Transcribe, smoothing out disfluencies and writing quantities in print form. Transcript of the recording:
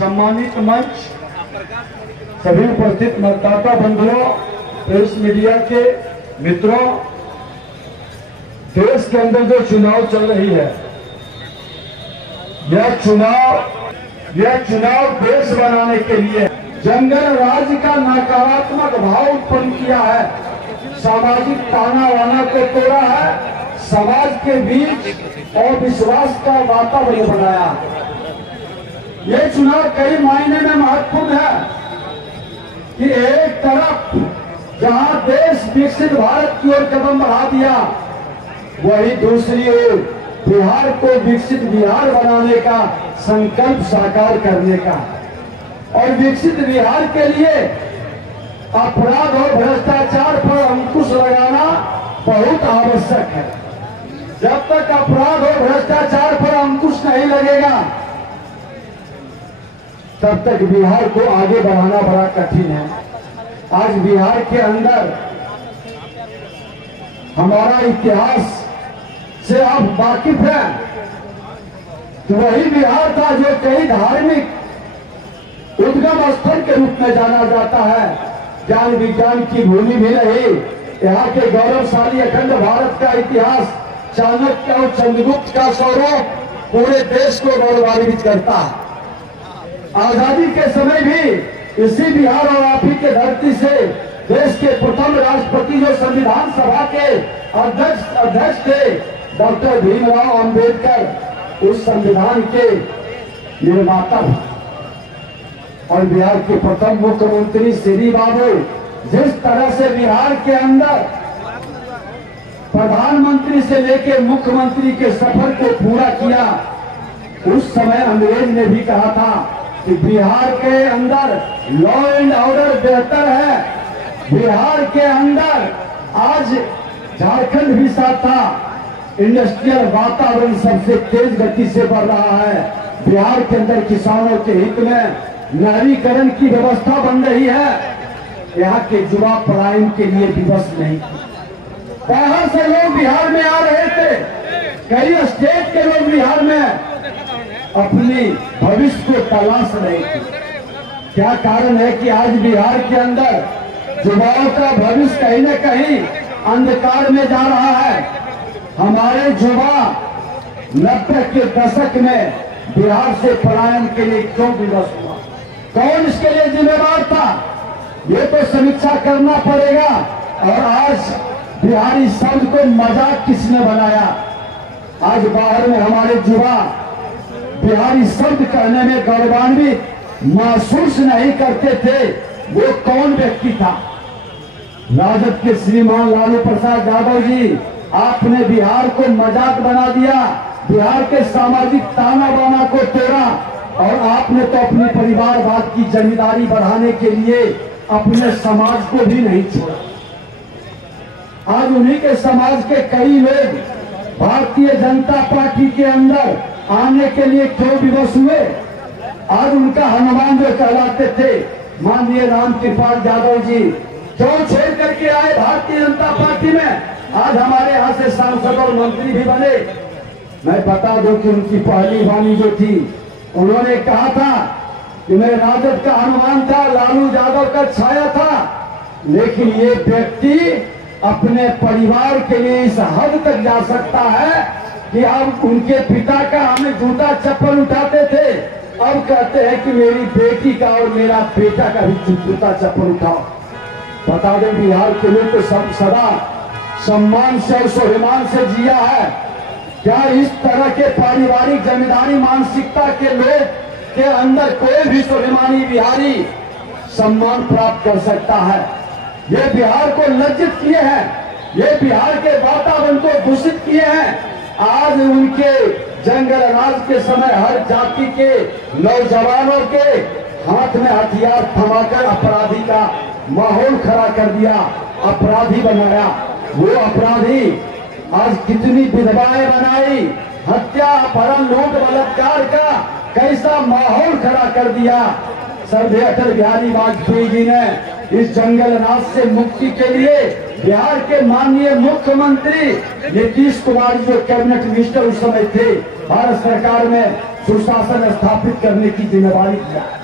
सम्मानित मंच, सभी उपस्थित मतदाता बंधुओं, प्रेस मीडिया के मित्रों, देश के अंदर जो चुनाव चल रही है, यह चुनाव देश बनाने के लिए जंगल राज का नकारात्मक भाव उत्पन्न किया है, सामाजिक ताना वाना को तोड़ा है, समाज के बीच और विश्वास का वातावरण बनाया। ये चुनाव कई मायने में महत्वपूर्ण है कि एक तरफ जहां देश विकसित भारत की ओर कदम बढ़ा दिया, वही दूसरी ओर बिहार को विकसित बिहार बनाने का संकल्प साकार करने का, और विकसित बिहार के लिए अपराध और भ्रष्टाचार पर अंकुश लगाना बहुत आवश्यक है। जब तक अपराध और भ्रष्टाचार पर अंकुश नहीं लगेगा, तब तक बिहार को आगे बढ़ाना बड़ा कठिन है। आज बिहार के अंदर हमारा इतिहास से आप वाकिफ हैं, तो वही बिहार था जो कई धार्मिक उद्गम स्थल के रूप में जाना जाता है। ज्ञान विज्ञान की भूमि भी रही। यहाँ के गौरवशाली अखंड भारत का इतिहास चाणक्य और चंद्रगुप्त का स्वरूप पूरे देश को गौरवान्वित करता है। आजादी के समय भी इसी बिहार और आप ही के धरती से देश के प्रथम राष्ट्रपति जो संविधान सभा के अध्यक्ष थे, डॉक्टर भीमराव अंबेडकर, उस संविधान के निर्माता और बिहार के प्रथम मुख्यमंत्री श्री बाबू जिस तरह से बिहार के अंदर प्रधानमंत्री से लेकर मुख्यमंत्री के सफर को पूरा किया, उस समय अंग्रेज ने भी कहा था कि बिहार के अंदर लॉ एंड ऑर्डर बेहतर है। बिहार के अंदर आज झारखंड भी साथ था। इंडस्ट्रियल वातावरण सबसे तेज गति से बढ़ रहा है। बिहार के अंदर किसानों के हित में नहरीकरण की व्यवस्था बन रही है। यहाँ के युवा पलायन के लिए विवश नहीं। बाहर से लोग बिहार में आ रहे थे, कई स्टेट के लोग बिहार में अपनी भविष्य को तलाश रहे थे। क्या कारण है कि आज बिहार के अंदर युवाओं का भविष्य कहीं न कहीं अंधकार में जा रहा है। हमारे युवा 90 के दशक में बिहार से पलायन के लिए क्यों विवश हुआ? कौन इसके लिए जिम्मेदार था? ये तो समीक्षा करना पड़ेगा। और आज बिहारी शब्द को मजाक किसने बनाया? आज बाहर में हमारे युवा बिहारी शब्द कहने में गौरवान्वित महसूस नहीं करते थे। वो कौन व्यक्ति था? राजद के श्रीमान लालू प्रसाद यादव जी, आपने बिहार को मजाक बना दिया, बिहार के सामाजिक ताना बाना को तोड़ा, और आपने तो अपनी परिवारवाद की जिम्मेदारी बढ़ाने के लिए अपने समाज को भी नहीं छोड़ा। आज उन्हीं के समाज के कई लोग भारतीय जनता पार्टी के अंदर आने के लिए क्यों विवश हुए? आज उनका हनुमान जो कहलाते थे माननीय रामकृपाल यादव जी, क्यों छोड़ करके आए भारतीय जनता पार्टी में? आज हमारे यहाँ से सांसद और मंत्री भी बने। मैं बता दूं कि उनकी पहली वाणी जो थी, उन्होंने कहा था कि मैं राजद का हनुमान था, लालू यादव का छाया था, लेकिन ये व्यक्ति अपने परिवार के लिए इस हद तक जा सकता है कि अब उनके पिता का हमें जूता चप्पल उठाते थे, अब कहते हैं कि मेरी बेटी का और मेरा बेटा का भी जूता चप्पल उठाओ। बता दें, बिहार के लोग तो सब सदा सम्मान से और स्वाभिमान से जिया है। क्या इस तरह के पारिवारिक जमींदारी मानसिकता के लोग के अंदर कोई भी स्वाभिमानी बिहारी सम्मान प्राप्त कर सकता है? ये बिहार को लज्जित किए हैं, ये बिहार के वातावरण को दूषित किए हैं। आज उनके जंगल राज के समय हर जाति के नौजवानों के हाथ में हथियार थमाकर अपराधी का माहौल खड़ा कर दिया, अपराधी बनाया। वो अपराधी आज कितनी विधवाएं बनाई, हत्या, अपहरण, लूट, बलात्कार का कैसा माहौल खड़ा कर दिया। सर्वश्री अटल बिहारी वाजपेयी जी ने इस जंगल राज से मुक्ति के लिए बिहार के माननीय मुख्यमंत्री नीतीश कुमार जो कैबिनेट मिनिस्टर उस समय थे भारत सरकार में, सुशासन स्थापित करने की जिम्मेदारी दिया है।